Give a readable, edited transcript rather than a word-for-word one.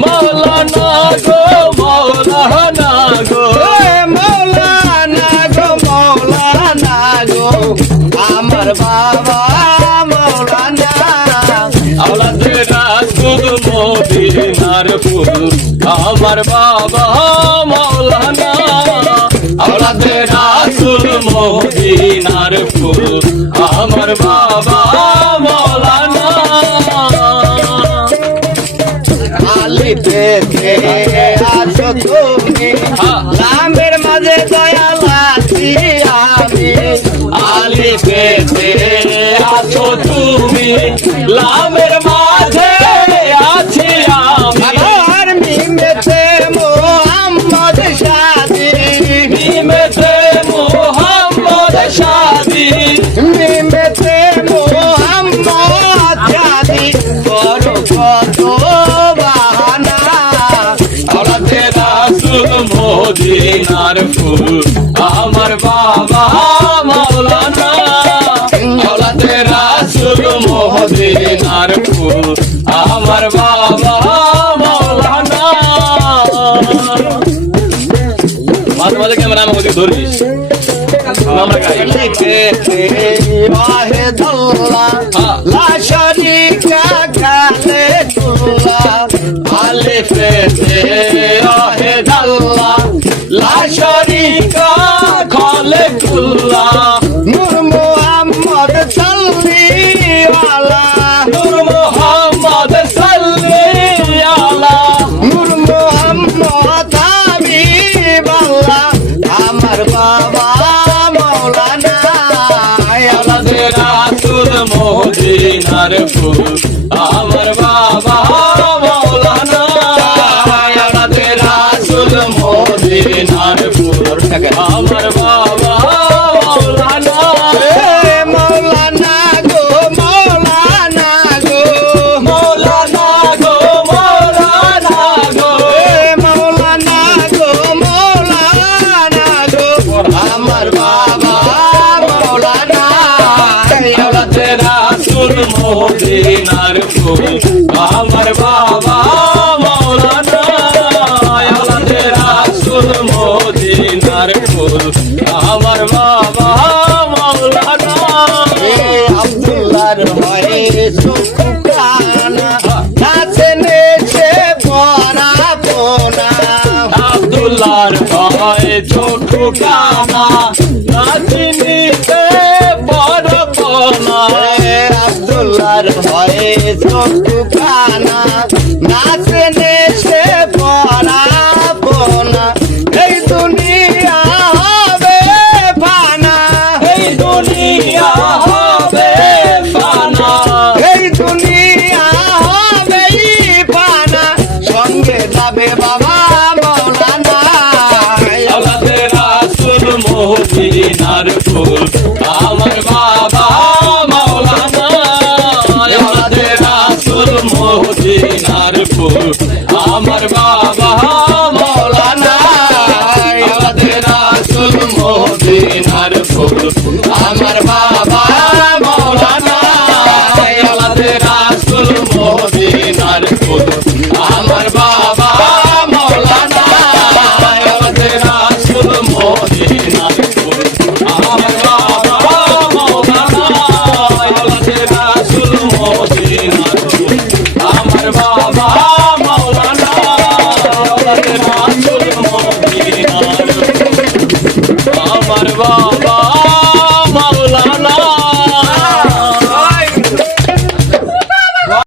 মৌলানা গো মৌলানা গো মৌলানা গো মৌলানা গো আমার বাবা মৌলানা আওলাদে রাসূল মদিনার ফুল আমার বাবা মৌলানা আওলাদে রাসূল মদিনার ফুল আমার বাবা মৌলানা আলি পেতে আছো তুমি লামের মাঝে দয়াল আছি আমি আলি পেতে আছো তুমি লামের মাঝে আছি আমি আমার মিমেতে মোহাম্মদ শাদি মিমেতে মোহাম্মদ শাদি মিমেতে মোহাম্মদ শাদি করো কত বাহানা আওলাদে রাসূল মদিনার ফুল আমার বাবা মৌলানা আওলাদে রাসূল মদিনার ফুল আমার বাবা মৌলানা মাঝে মাঝে ক্যামেরা আমাকে ধরবিস আমরা গাই ওয়াহিদুল্লাহ লা শারীকা লাহুল্লাহ আলিফ তে ওয়াহিদাল্লাহ লা শারীকা খালিকুল্লাহ নূর মুহাম্মদ সাল্লি আলা নূর মুহাম্মদ সাল্লি আলা নূর মুহাম্মদ হাবিবাল্লাহ আমার বাবা মৌলানা আওলাদে রাসূল মদিনার ফুল আমার বাবা মৌলানা আওলাদে রাসূল মদিনার ফুল আমার বাবা মৌলানা মৌলানা গো মৌলানা গো মৌলানা গো মৌলানা গো মৌলানা গো মৌলানা গো আমার বাবা মৌলানা আওলাদে রাসূল মদিনার ফুল আমার বাবা মৌলানা আওলাদে রাসূল মদিনার ফুল আমার বাবা মৌলানা আব্দুল্লাহর হয় সুকানা নাচে নেছে পরা পোনা আব্দুল্লাহর ভয় ছোট কানা নাচিনিতে বড় পোনা আব্দুল্লাহর হয় সুকানা নাচে নেছে পরা পোনা এই দুনিয়া হবে ফানা এই দুনিয়া হবে ফানা এই দুনিয়া হবে ফানা সঙ্গে যাবে বাবা মৌলানা আওলাদে রাসূল মদিনার ফুল আমার বাবা মৌলানা আওলাদে রাসূল মদিনার ফুল আমার বাবা মৌলানা আওলাদে রাসূল মদিনার ফুল আমার বাবা মৌলানা আওলাদে রাসূল মদিনার ফুল আমার বাবা মৌলানা আওলাদে রাসূল মদিনার ফুল আমার বাবা মৌলানা আওলাদে রাসূল মদিনার ফুল আমার বাবা মৌলানা আওলাদে রাসূল মদিনার ফুল আমার বাবা